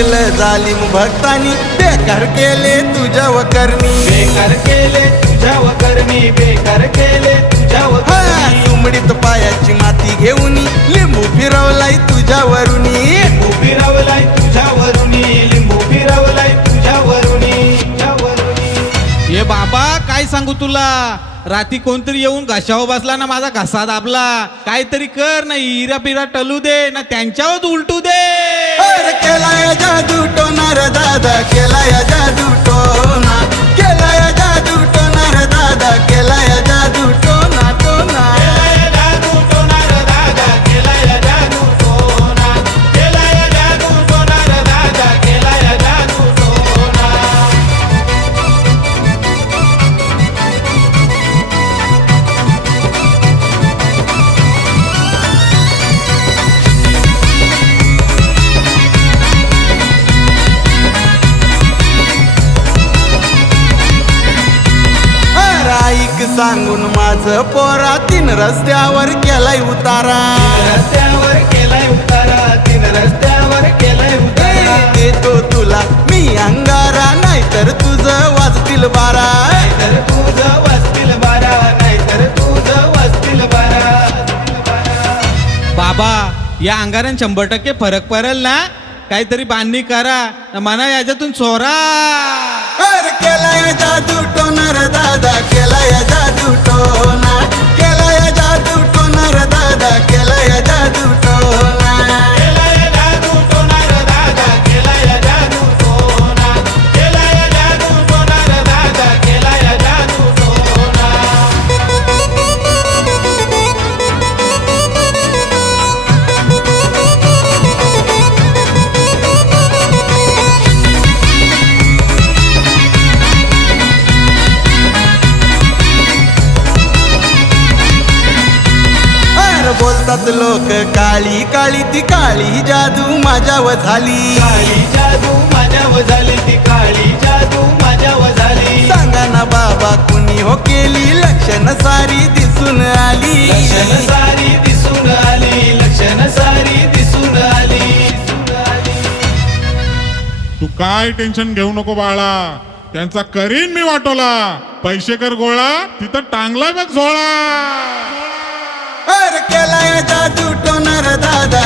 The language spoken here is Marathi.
सांगितलं जालिम भक्तानी बेकार केले तुझ्यावर करणी, बेकार केले तुझ्यावर करणी, बेकार केले तुझ्यावर करणी. सुमडीत पायाची माती घेऊन लिंबू फिरवलाय तुझ्यावरुनी, लिंबू फिरवलाय तुझ्यावरुनी, लिंबू फिरवलाय तुझ्यावरुनी. ये बाबा काय सांगू तुला, रात्री कोणतरी येऊन घशावर बसला ना माझा घसा दाबला. काहीतरी कर ना, हिरा पिरा टलू दे ना, त्यांच्यावर उलटू दे. अरे केलाय जादू टोना रे दादा, केलाय जादू टोना, केलाय जादू टोना रे दादा, केलाय जादू टोना टोना. केलाय जादू टोना रे दादा, केलाय जादू टोना, केलाय जादू टोना रे दादा, केलाय जादू टोना. ऐक सांगून माझं पोरा, तीन रस्त्यावर केलाय उतारा, रस्त्यावर केलाय उतारा, तीन रस्त्यावर केलाय उतारा. देतो तुला मी अंगारा, नाहीतर तुझं वाजतील बारा. नाहीतर तुझं वाजतील बारा, नाहीतर तुझं वाजतील बारा. बाबा या अंगारान 100% फरक पडेल ना, काहीतरी बांधणी करा ना, म्हणा याच्यातून चोरा. अरे केलाय जादू टोना रे दादा, केलाय जादू टोना, केलाय जादू टोना रे दादा, केलाय जादू टोना. केलाय जादू टोना रे दादा, केलाय जादू टोना, केलाय जादू टोना रे दादा, केलाय जादू टोना. अरे बोलतात लोक काळी काळी, ती काळी जादू माझ्यावर झाली. काळी जादू माझ्यावर झाली, ती काळी जादू माझ्यावर झाली. सांगा ना बाबा कुणी हो केली, लक्षण सारी दिसून आली. लक्षण सारी दिसून आली, लक्षण सारी दिसून आली. तू काय टेन्शन घेऊ नको बाळा, त्यांचा करीन मी वाटोला. पैसे कर गोळा, तिथं टांगला बघ झोळा. अरे केलाय जादू टोना रे दादा,